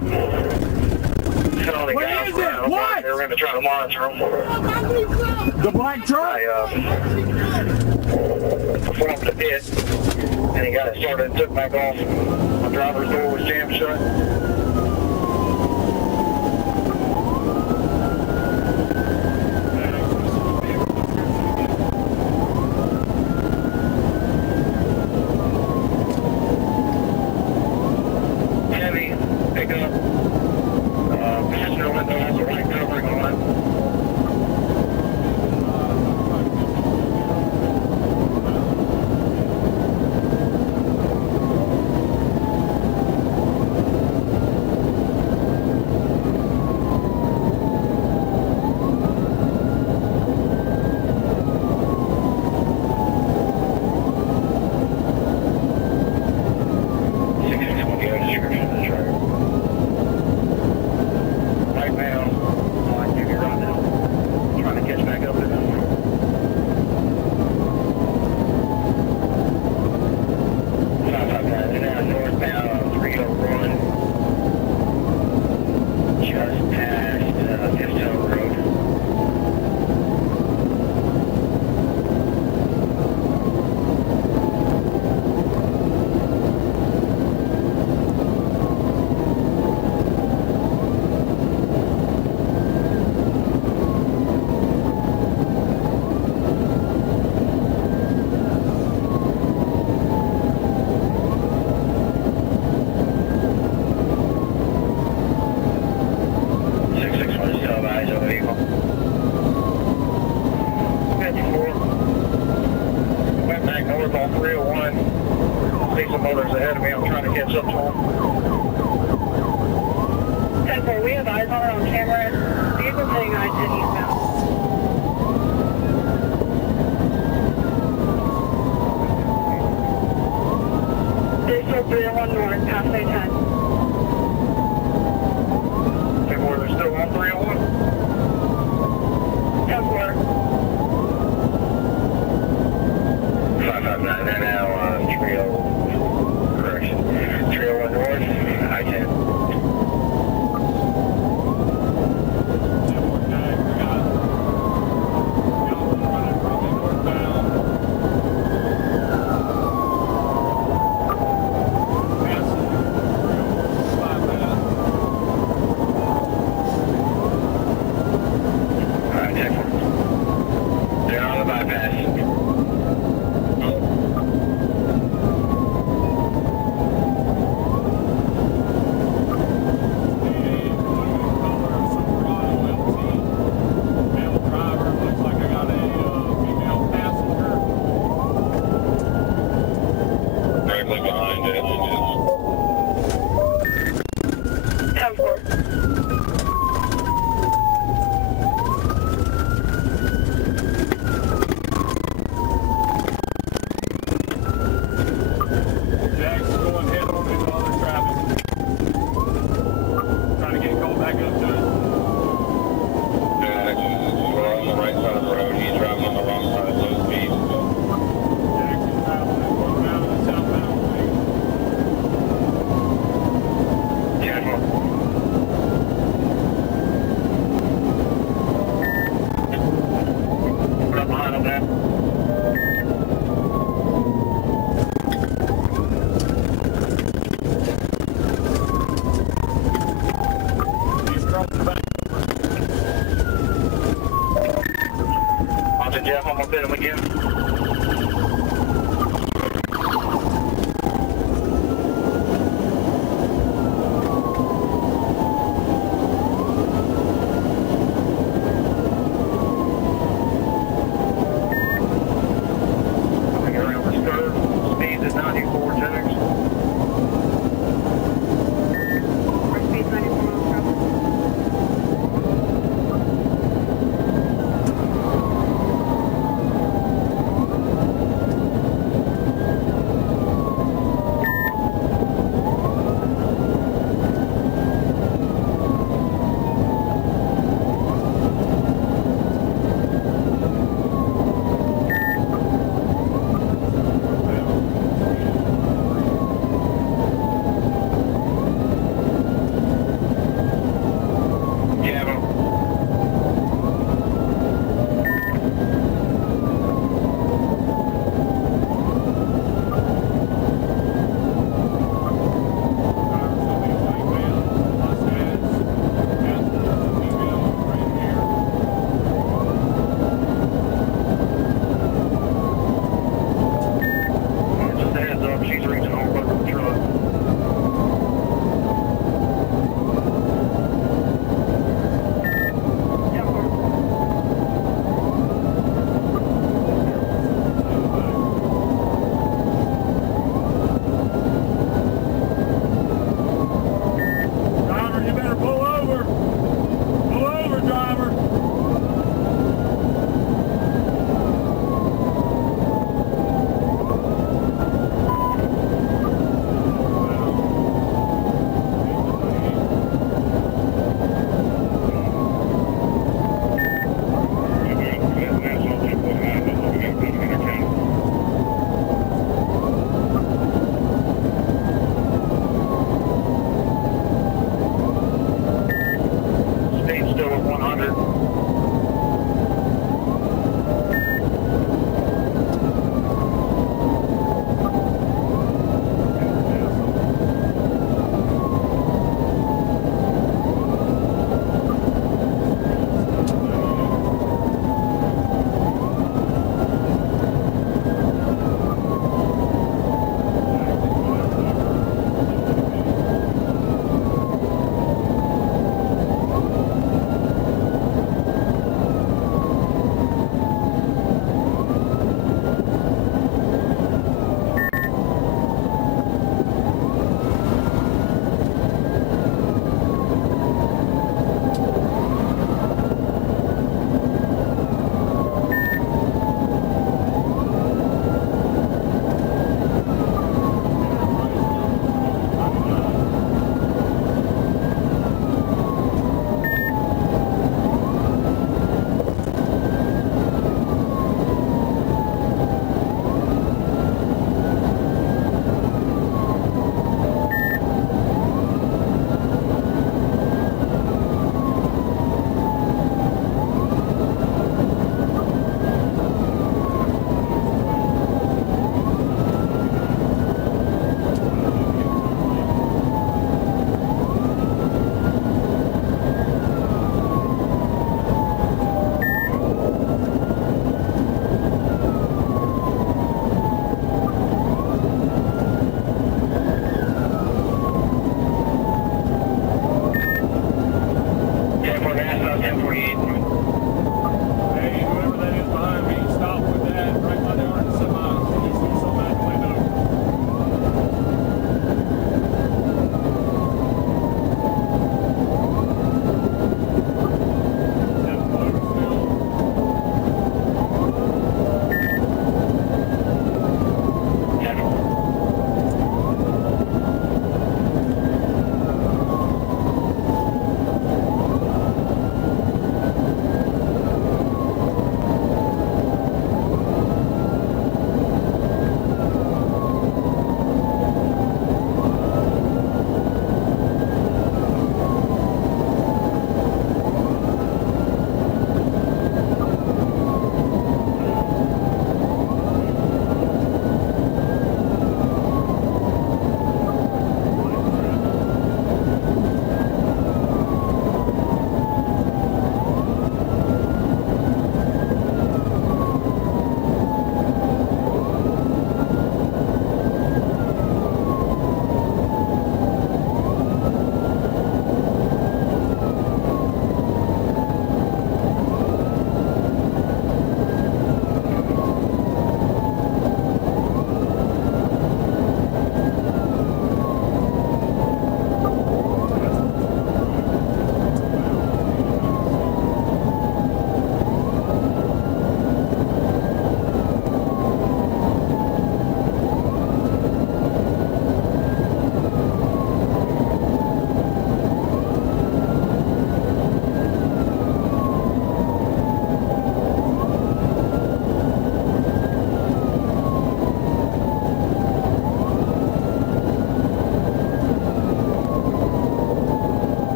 that. What is it? What? They were going to try to monitor him. The black truck? I performed the hit, and he got it started and took back off. My driver's door was jammed shut. Heavy pickup. Passenger window has a white covering on it. Ahead of me, I'm trying to catch up to him. 10-4, we have eyes on it on camera. Vehicle heading I-10 eastbound. They still 301 north, past I-10. 10-4, they're still on 301? 10-4. 559, they're now 30. Correction. 301 north, I-10. Alright, 10-4. They're on the bypass. Behind it, 10-4. Jack's going head on into other traffic. Trying to get called back up to it. We're on the right side of the road. He's driving on the wrong side of low speed. Jack's traveling northbound and southbound.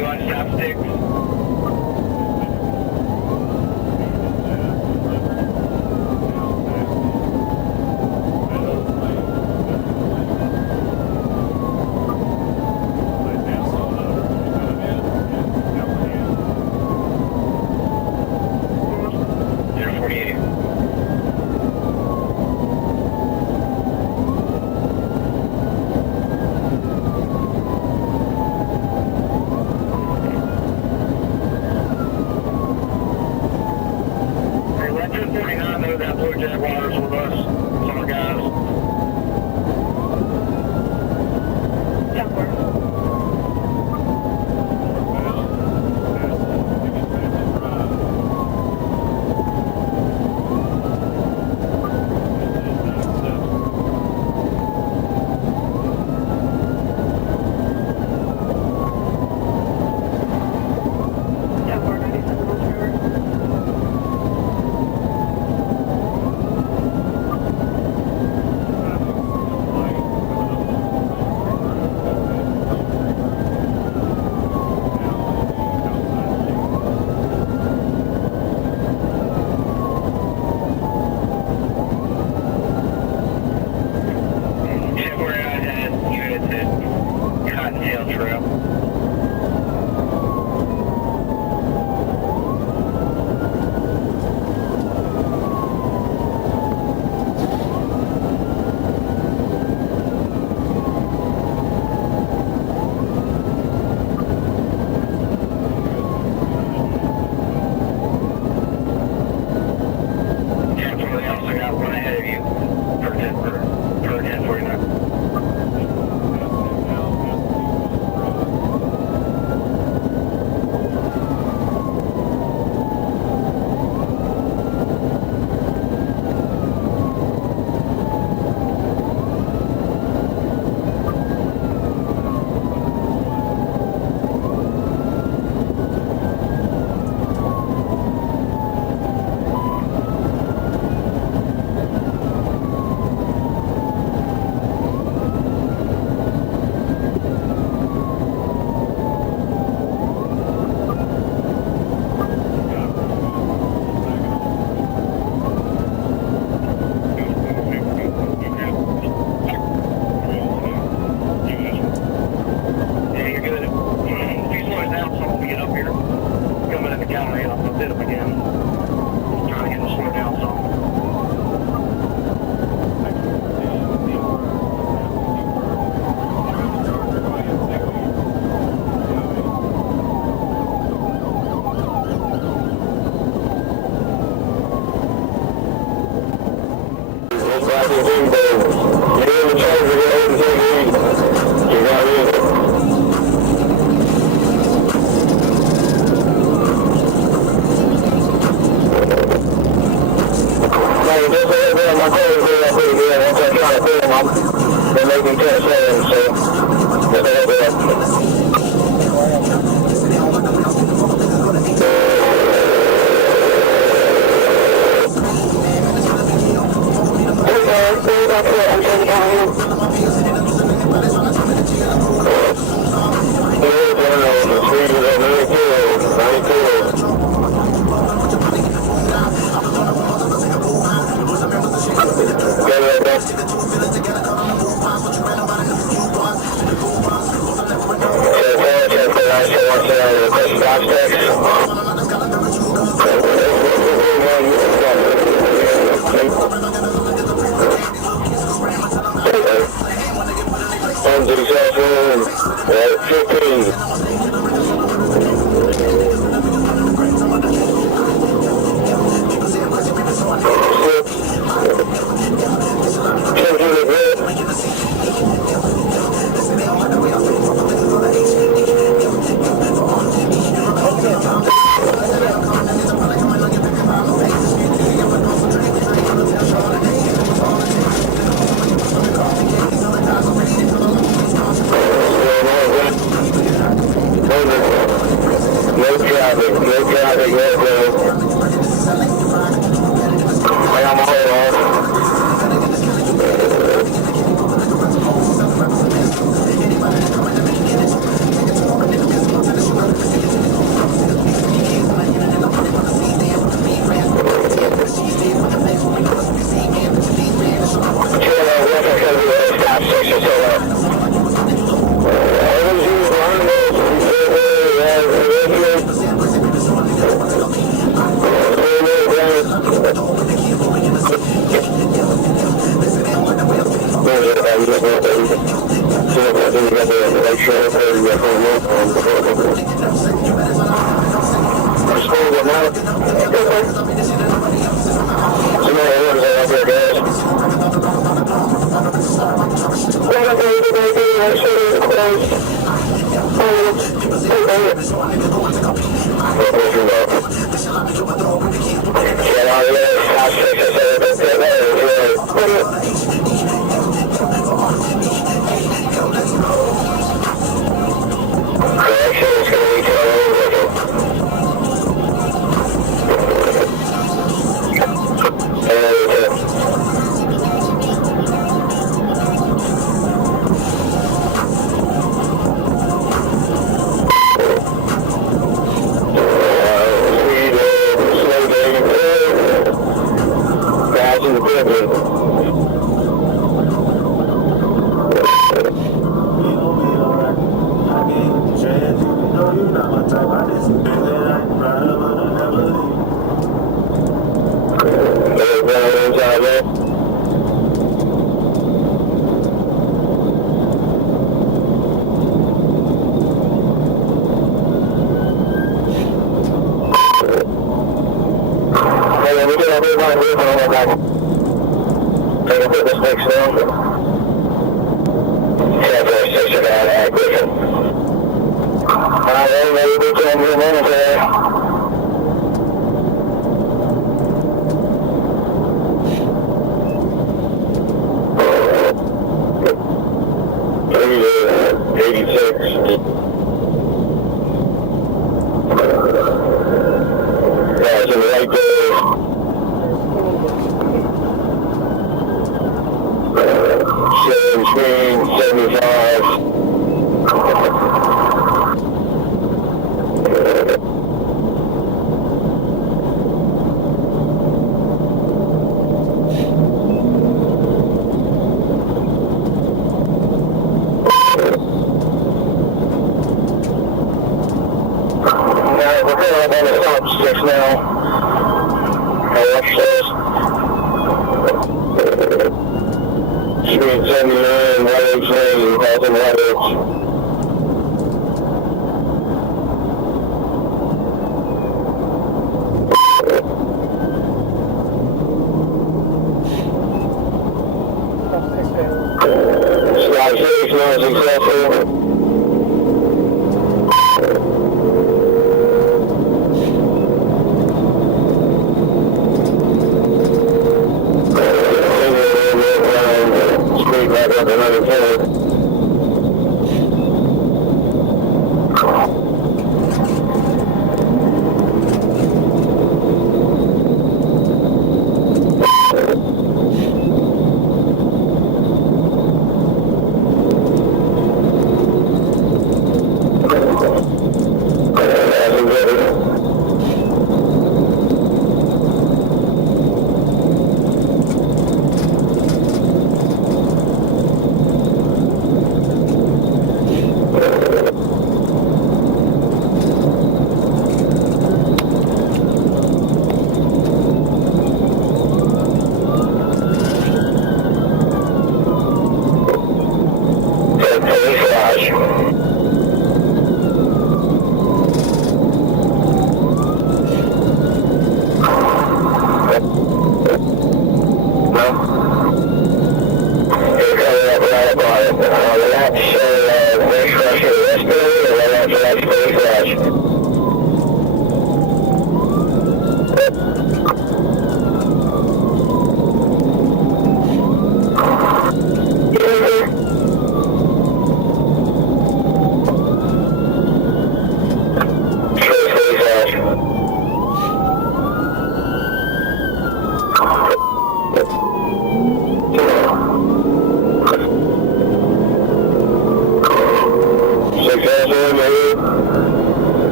you want chopsticks? Jaguars with us, some of the guys.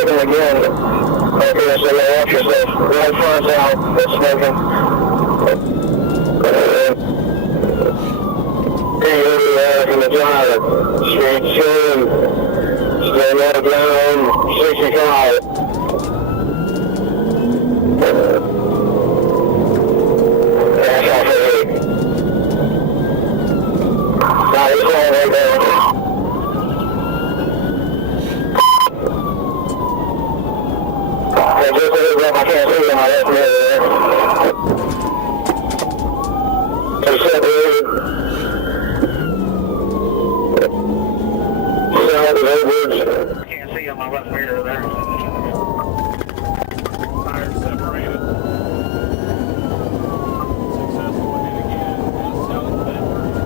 smoking again. Okay, so you watch yourself. Right front's out. It's smoking. Hey, over there from the driver. Street 2. Stay northbound 65. That's off of 8. Now he's going right there. Hey, just a little bit, I can't see you on my left mirror there. Hey, separated. South of Edwards. I can't see you on my left mirror there. Tires separated. Successful hit again. South of Edwards.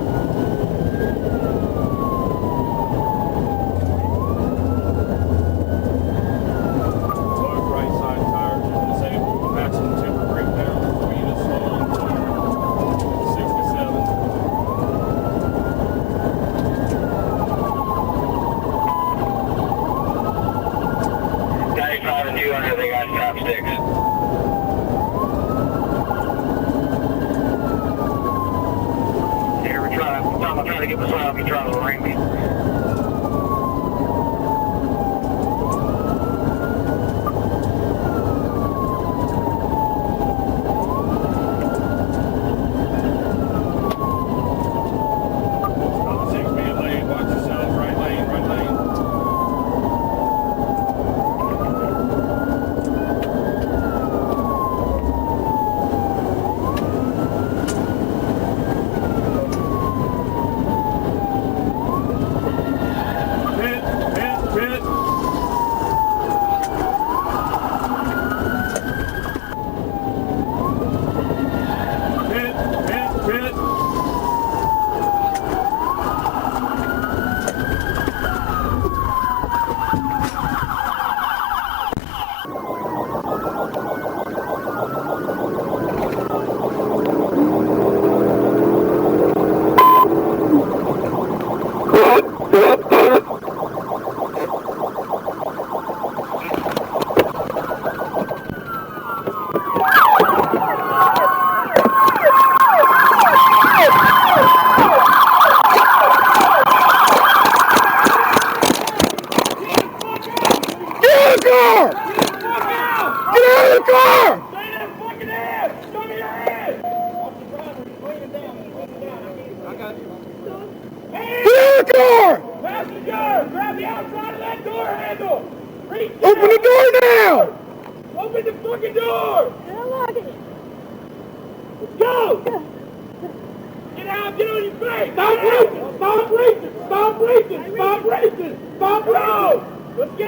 Both right side tires are disabled. Maximum temper breakdown. Speed is slowing to 67. and 200, they got chopsticks. Here we try. Tom, I'm trying to get this off. You try to ring me. Open the door now! Open the fucking door! Let's go! Get out, get on your face! Stop racing! Stop racing! Stop racing! Stop racing! Stop racing! Let's go!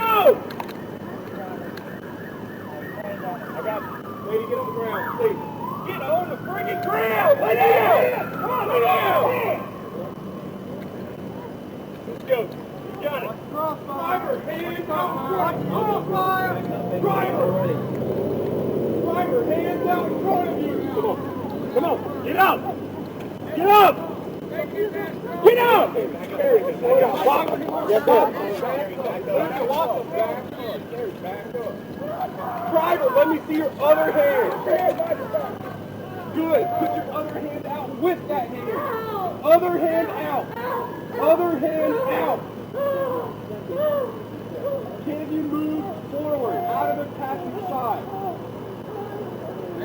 I got way to get on the ground, please. Get on the friggin' ground! Lay down! Come on, lay down! Let's go. You got it. Driver, hands out in front. Driver, hands out in front of you. Come on. Come on. Get up. Get up. Get up. Driver, let me see your other hand. Good. Put your other hand out with that hand. Other hand out. Other hand out. Can you move forward out of the passenger side?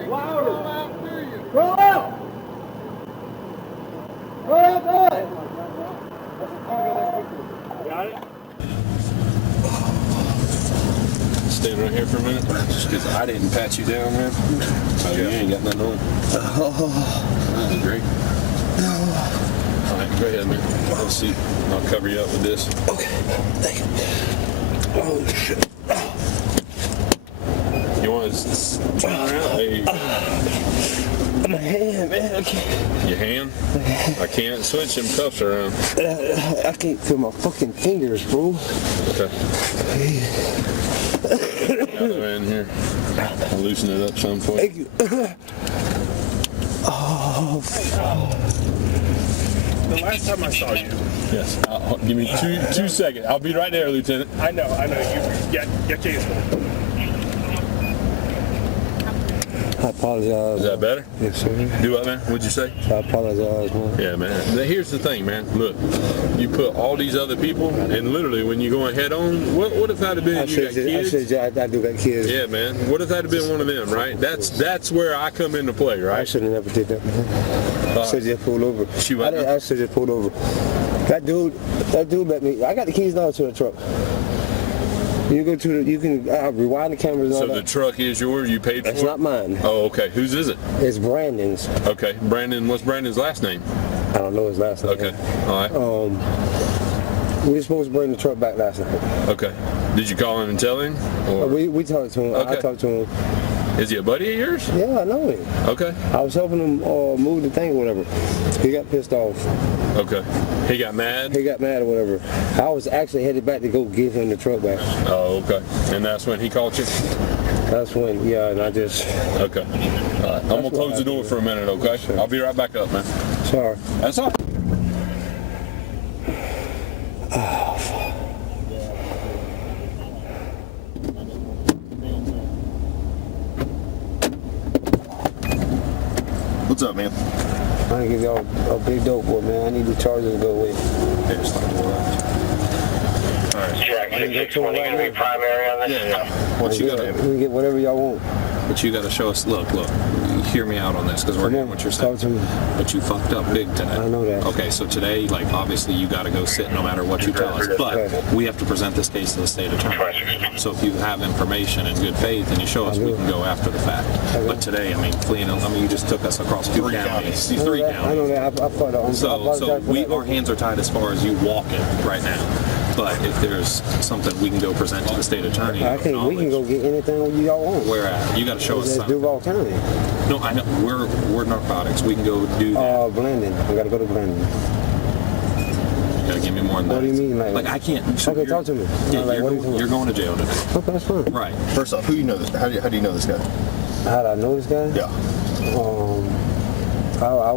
Louder. Roll out. Roll out good. Got it? Stand right here for a minute. Just because I didn't pat you down, man. Oh, you ain't got nothing on. That's great. All right, go ahead, man. Let's see. I'll cover you up with this. Okay, thank you. Oh, shit. You want to turn around? There you go. My hand, man, I can't. Your hand? I can't switch them cuffs around. I can't feel my fucking fingers, bro. Okay. Got it in here. I'll loosen it up some for you. Thank you. Oh, fuck. the last time I saw you. Yes. Give me two seconds. I'll be right there, Lieutenant. I know. You get your phone. I apologize. Is that better? Yes, sir. Do what, man? What'd you say? I apologize, man. Yeah, man. Now, here's the thing, man. Look, you put all these other people, and literally, when you're going head on, what if that had been you got kids? I do got kids. Yeah, man. What if that had been one of them, right? That's where I come into play, I right? should have never did that, man. I should just pulled over. I should just pulled over. That dude let me. I got the keys down to the truck. You go to you can rewind the cameras. So the truck is yours. You paid for it. It's not mine. Oh, okay. Whose is it? It's Brandon's. Okay, Brandon. What's Brandon's last name? I don't know his last name. Okay. All right. We were supposed to bring the truck back last night. Okay. Did you call him and tell him? Or? We talked to him. Okay. I talked to him. Is he a buddy of yours? Yeah, I know him. Okay. I was helping him move the thing or whatever. He got pissed off. Okay. He got mad? He got mad or whatever. I was actually headed back to go give him the truck back. Oh, okay. And that's when he called you? That's when, yeah, and I just... Okay. All right. I'm going to close the door for a minute, okay? Sure. I'll be right back up, man. Sorry. That's all right. What's up, man? I give y'all a big dope boy, man. I need the charger to go away. Jack, 620, gonna be primary on this? Yeah. What you got? You can get whatever y'all want. But you got to show us. Look. Hear me out on this because we're Come hearing on, what you're saying. talk to me. But you fucked up big today. I know that. Okay, so today, like, obviously, you got to go sit no matter what you tell us. But Okay. we have to present this case to the state attorney. So if you have information in good faith and you show us, we can go after the fact. Okay. But today, I mean, fleeing. I mean, you just took us across two counties. I know Three that. I know counties. that. I thought I So apologize for that. our hands are tied as far as you walking right now. But if there's something we can go present to the state attorney, We can go get anything y'all want. Where at? You got to show us It's something. Duval County. No, I know. We're narcotics. We can go do that. Blending. I gotta go to Blending. You gotta give me more than that. What do you mean, like? I can't. So Okay, talk to me. Yeah, Like, what are you talking you're going to jail today. Okay, that's fine. Right. First off, who you know this? How do you know this guy? How do I know this guy? Yeah.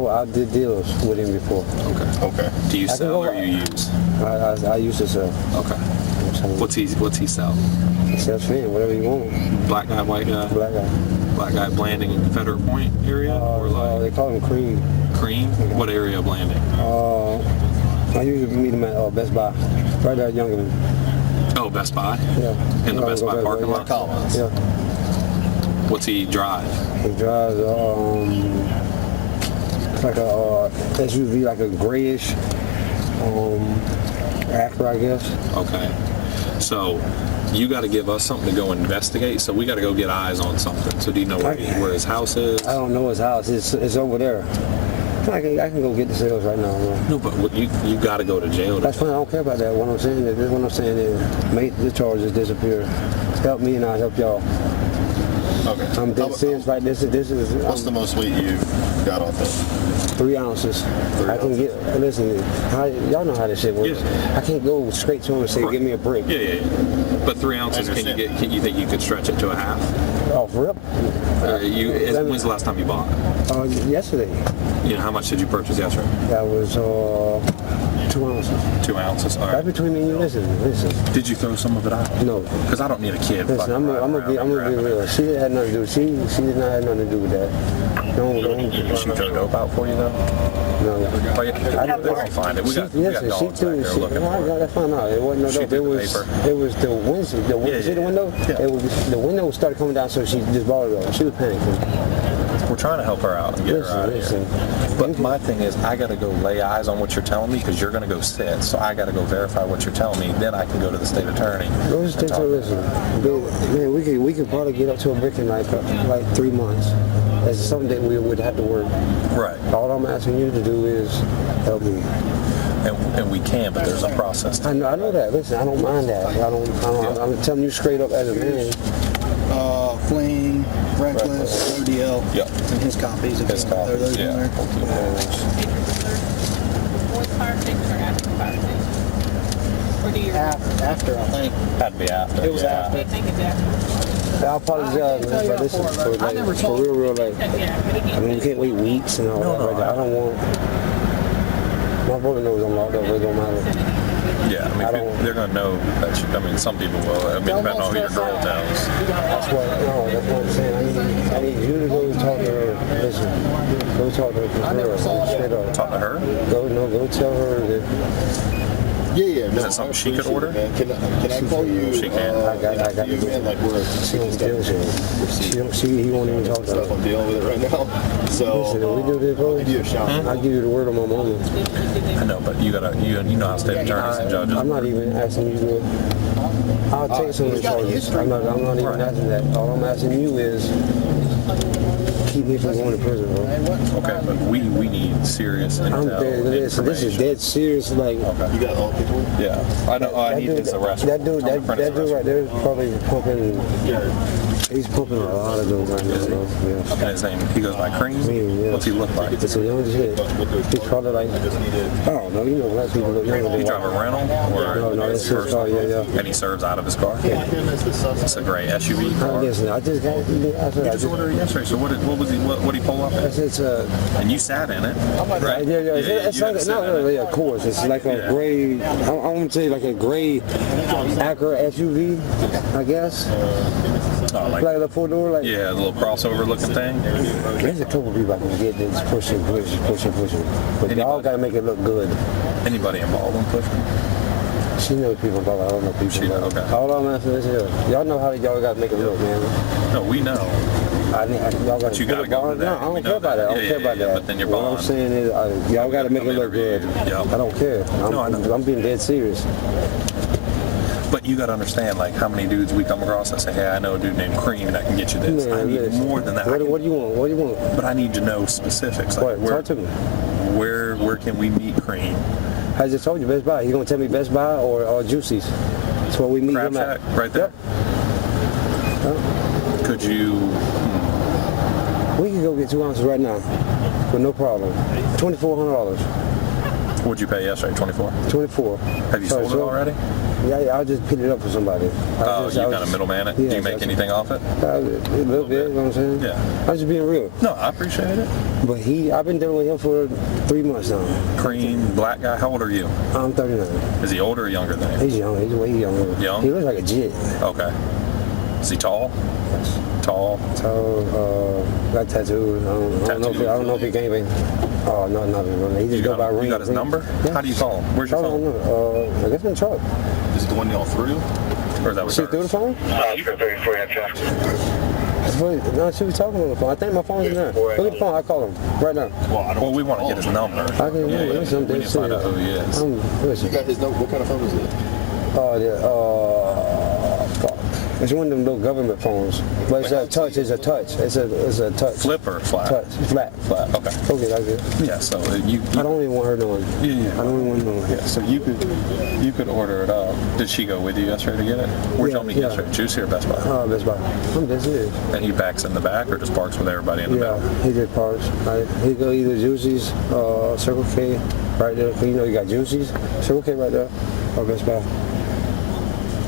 I did deals with him before. Okay. Do you I can sell go- or you use? I used to sell. Okay. So What's he sell? he sells fin, whatever you want. Black guy, white guy, Black guy. black guy blanding in Confederate Point area or They like call him Cream. cream? What area of blanding? I usually meet him at Best Buy. Right there at Youngman. Oh, Best Buy. Yeah. In the Best Buy parking lot. Collins. Yeah. What's he drive? He drives it's like a SUV, like a grayish Acura, I guess. Okay. So you got to give us something to go investigate. So we got to go get eyes on something. So do you know where his house is? I don't know his house. It's over there. I can go get the sales right now. Man. No, but you got to go to jail. That's fine. I don't care about that. What I'm saying is make the charges disappear. Help me and I'll help y'all. Okay. I'm dead serious. Like this is. What's the most weight you got off of? 3 ounces. I can get. Listen, y'all know how this shit works. Yeah. I can't go straight to him and say, Right. "Give me a break." Yeah. But 3 ounces, can you think you could stretch it to a half? Off rip. When's the last time you bought? Yesterday. You know, how much did you purchase yesterday? That was 2 ounces. 2 ounces. All That's right. between me and you. Listen. Did you throw some of it out? No. Because I don't need a kid. Listen, I'm gonna be real. She had nothing to do. She did not have nothing to do with that. No. Did she throw dope out for you though? No. We'll find it. We got dogs she back too. there looking for it. That's fine. No, it wasn't no She dope. did the It was the window. See the window? It was the window started coming down, so she just bought it up. She was panicking. We're trying to help her out and get her out of here. But my thing is, I got to go lay eyes on what you're telling me because you're going to go sit. So I got to go verify what you're telling me. Then I can go to the state attorney. Go just take to listen. Man, we could probably get up to a brick in like 3 months. That's something that we would have to work. Right. All I'm asking you to do is help me. And we can, but there's a process. I know that. Listen, I don't mind that. I'm telling you straight up as a man. Fleeing, reckless, ODL, and his copies. If His are those copies, in there? With fire station or after fire station? Or do you? After, I think. Had to be after. It was I after. think it's after. I apologize, man, but this is for real, like, Yeah, but I mean, you can't wait weeks and all that. Like, I don't want. My brother knows I'm locked up, but it don't matter. Yeah, I mean, they're going to know that you, I mean, some people will. I mean, depending on who your girl tells. That's what I'm saying. I need you to go talk to her. Listen, go talk to her. Straight up. Talk to her? Go tell her that. Yeah. Is that something she could order? Man. Can I call you? She can. I got you, man. Like she don't deal with it. He won't even talk to her. I'm dealing with it right now. So listen, if we do this, bro, I'll give you a shot. I'll give you the word of my mama. I know, but you know how state attorneys and judges. I'm not even asking you to. I'll take some of the charges. I'm not even asking that. All I'm asking you is keep me from going to prison, bro. Okay, but we need serious intel. Listen, this is dead serious. Like, okay. You got all the people? Yeah, I know. I need his arrest. That dude right there is probably pumping. He's pumping a lot of those right now, though. Yeah. And his name, he goes by Cream? Yeah. What's he look like? It's a young shit. He's probably like, I don't know, you know, black people look younger than You drive a rental? Or No, that's his car, yeah. And he serves out of his car? Yeah. It's a gray SUV car? Listen, I just got You just ordered it yesterday, so what did he pull up in? It's And you sat in it, right? Yeah. It's like, of course, it's like a gray, I wouldn't say like a gray Acura SUV, I guess. Oh, Like a 4-door, like. Yeah, a little crossover looking thing. There's a couple people I can get that's pushing. But y'all gotta make it look good. Anybody involved in pushing? She knows people involved. I don't know people involved. Okay. All I'm asking is here. Y'all know how y'all gotta make it look, man. No, we know. Y'all gotta you gotta go to that. No, I don't care about that. I don't care about that. But then you're What bond. I'm saying is, y'all gotta make it look good. Yeah. I don't care. I know. I'm being dead serious. But you got to understand, like, how many dudes we come across that say, hey, I know a dude named Cream that can get you this. Man, I need more than that. What do you want? But I need to know specifics. Like, What? Talk to me. Where can we meet Cream? I just told you Best Buy. You gonna tell me Best Buy or Juicy's? That's where we meet Crab him at. Shack, right there. Yep. Could you? We can go get 2 ounces right now, with no problem. $2,400. What'd you pay yesterday? 24. 24. Have you sold it already? Yeah, I'll just pick it up for somebody. Oh, you kind of middleman it? Yeah, Do you make anything off it? A little bit, you know what I'm saying? Yeah. I'm just being real. No, I appreciate it. But I've been dealing with him for 3 months now. Cream, black guy. How old are you? I'm 39. Is he older or younger than you? He's young. He's way younger. Young? He looks like a jit. Okay. Is he tall? Tall. Got tattoos. I don't know if he came in. Oh, no. He just go by ring. You got his number? Yeah. How do you call him? Where's your phone? I guess in the truck. Is it the one y'all threw? Or is that what She threw the phone? You got 34 in check. No, she was talking on the phone. I think my phone's in there. Look at the phone. I call him right now. Well, we want to get his number. I can We need to find out who he is. You got his note. What kind of phone is it? Fuck. It's one of them little government phones. But it's a touch. It's a touch. It's a touch. Flip or flat? Touch. Flat. Flat. Okay. Okay, that's it. Yeah. So you I don't even want her knowing. Yeah. I don't even want her knowing. Yeah. So you could order it up. Did she go with you yesterday to get it? Where'd y'all meet yesterday? Juicy or Best Buy? Best Buy. I'm dead serious. And he backs in the back or just parks with everybody in the back? Yeah, he did parts. He go either Juicy's, Circle K, right there. You know you got Juicy's, Circle K right there, or Best Buy.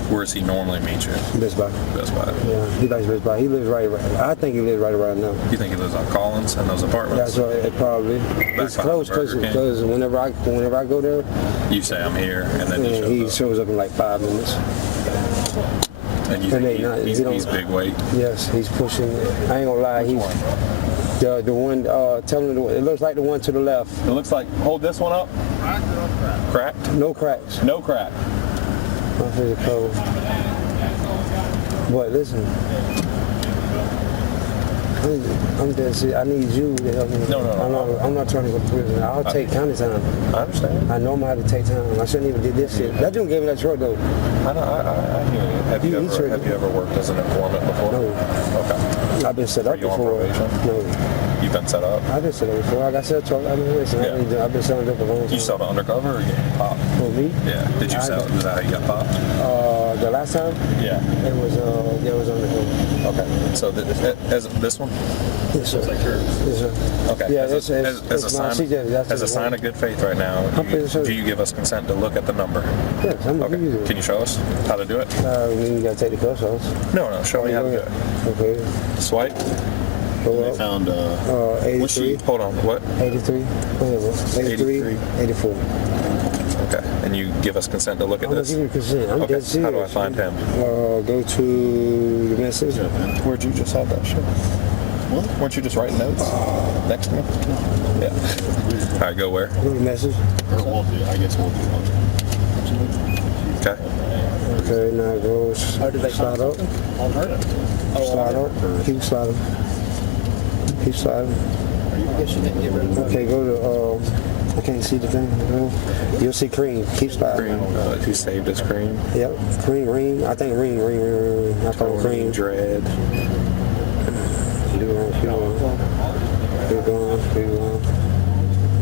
Where does he normally meet you? Best Buy. Best Buy. Yeah, he likes Best Buy. He lives right. I think he lives right around now. You think he lives on Collins in those apartments? That's right. Probably. It's close because whenever I go there, you say I'm here, and then he shows up in like 5 minutes. And you think he's big weight? Yes, he's pushing. I ain't gonna lie. He's the one. Tell him it looks like the one to the left. It looks like. Hold this one up. Cracked? No cracks. No crack. I'm pretty cold. But listen, I'm dead serious. I need you to help me. No. I'm not trying to go to prison. I'll take county time. I understand. I know I'm going to take time. I shouldn't even did this shit. That dude gave me that truck though. I hear you. Have you ever worked as an informant before? No. Okay. I've been set up Are you on before. probation? No. You've been set up? I've been set up before. I got set up. I've been selling up for a long time. You sold undercover or you popped? For me? Yeah. Did you sell? Is that how you got popped? The last time? Yeah. It was undercover. Okay. So this one? Yes, sir. Yes, sir. Okay. Yeah, as a sign of good faith right now, do you give us consent to look at the number? Yes, I'm okay. Can you show us how to do it? You gotta take the cuffs off. No. Show me how to do it. Okay. Swipe. Go They up. found 83. Hold on, what? 83. Go ahead, bro. 83. 84. Okay, and you give us consent to look at I'm gonna this? give you consent. I'm Okay, dead serious. how do I find him? Go to the message. Where'd you just have that shit? What? Weren't you just writing notes next to me? Yeah. All right, go where? Go to message. or Lawtey, I guess Lawtey. Okay. Okay, now go slide up. On her? Slide up. Keep sliding. Keep sliding. I guess you didn't give her. Okay, go to, I can't see the thing. No. You'll see cream. Keep sliding. Cream. He saved his cream. Yep. Cream. I think ring. I call it cream. Dread. Keep going.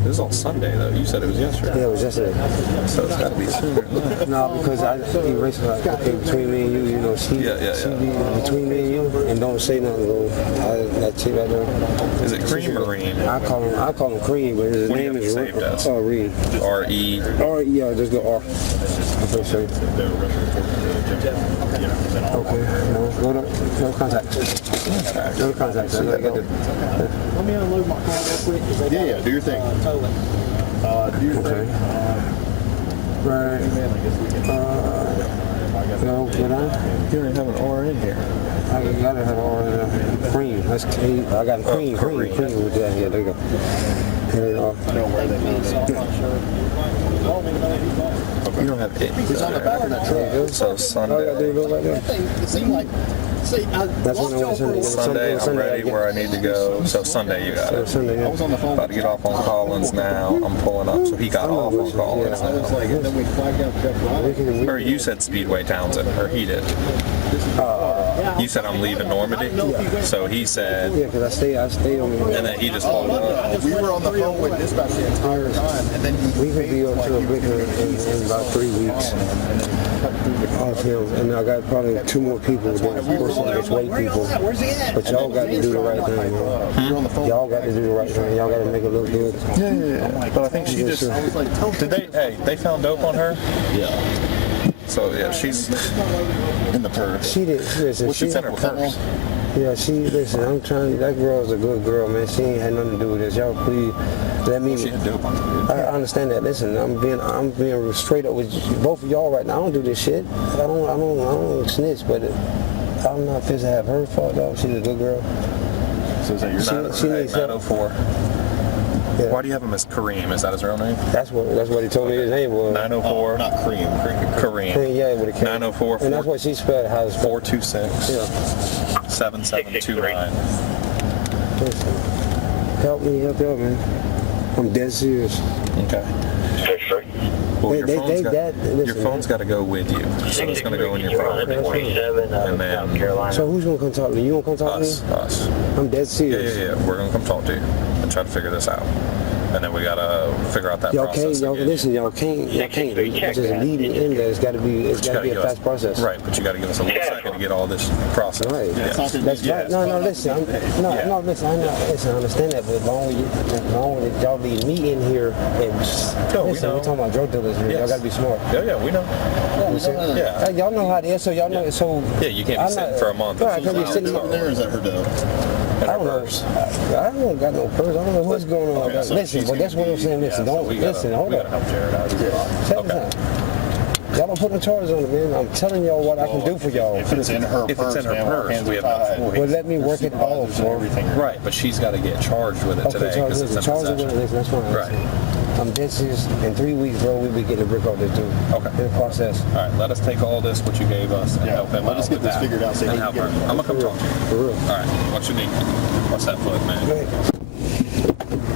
This is on Sunday though. You said it was yesterday. Yeah, it was yesterday. So it's got to be sooner. No, because I erased like, okay, between me and you, you know, see Yeah. between me and you, and don't say nothing, though. That's it right there. Is it cream or Reem? I call him Cream, but his What do you name have is saved as? Reed. R-E. Or yeah, just go R. Okay, sorry. Okay, no, go to contacts. Go to contacts. Let me unload my car real quick. 'Cause they Yeah, do your thing. tow it. Do your Okay. thing. Right. No, get on. You don't have an R in here. I gotta have all cream. That's cream. I got cream with that. Yeah, there you go. And You don't have it. He's on the back of that truck. So oh, yeah, there Sunday. you go right there. It seemed like, see, I That's lost when I y'all went for a Sunday. while. Sunday, I'm ready where I need to go. So Sunday, you got it. Sunday, yeah. I was on the phone. About to get off on Collins now. I'm pulling up. So he got off on Collins I was now. like, and then we flagged out Jeff Roddick. Or you said Speedway Townsend, or he did. You said I'm leaving Normandy. So he said, Yeah, because I stayed on the. and then he just followed up. We were on the phone with dispatch the entire time, and then We could be up to a bigger in about 3 weeks. Off him, and I got probably 2 more people. Then of course there's white people. Where's he at? But y'all got to do the right thing, man. we were on the phone. Y'all got to do the right thing. Y'all got to make it look good. Yeah. But I think she just. I was like, tell Did they? Hey, they found dope on her. Yeah. So yeah, she's In the purse. She did. Listen, what's in her purse. Yeah, listen, I'm trying, that girl's a good girl, man. She ain't had nothing to do with this. Y'all please let me. She had dope on her. I understand that. Listen, I'm being straight up with both of y'all right now. I don't do this shit. I don't snitch, but I'm not fit to have her fucked up. She's a good girl. So is that your She needs help. 904. Yeah. Why do you have him as Kareem? Is that his real name? That's what he told me his name was. 904. not cream. Kareem. Yeah, with a K. 904. And that's what she spelled. How it's spelled. 426. Yeah. 7729. Listen, help me, help y'all, man. I'm dead serious. Okay. Well, your phone's got to go with you. So it's going to go in your phone. And then So who's gonna come talk to me? You gonna come talk to me? us. I'm dead serious. Yeah. We're going to come talk to you and try to figure this out. And then we got to figure out that Y'all process. can't, y'all can't just lead me in there. It's gotta be a fast process. Right, but you got to give us a little second to get all this process. Right. Yeah. That's right. No, listen. Listen. I understand that, but as long as y'all leave me in here and listen, we're talking about drug dealers here. Yes. Y'all gotta be smart. Yeah, we know. Yeah. Y'all know how it is, so y'all know. So Yeah, you can't be sitting for a month. Right, I can't be sitting. Over there, is that her dope? I don't know. I don't got no purse. I don't know what's going on. Okay, so Listen, she's but that's what I'm saying. Listen, so don't we gotta- listen. Hold we on. gotta help Jared out. Check this out. Y'all don't put no charges on it, man. I'm telling y'all what I can do for y'all. If it's in her If purse, it's in her man, our purse, hands we are have tied. no choice. Well, let me work it off, bro. Everything. Right, but she's got to get charged with it today because it's in charge with possession. it. Listen, that's fine. Right. I'm dead serious. In 3 weeks, bro, we'll be getting a brick off this dude. Okay. In the process. All right, let us take all this, what you gave us, and Yeah, help him let out us get with this that. figured out so and he help can her. get it. I'm going to come talk to you. For real. All right, what you need? What's that foot, man? Go ahead.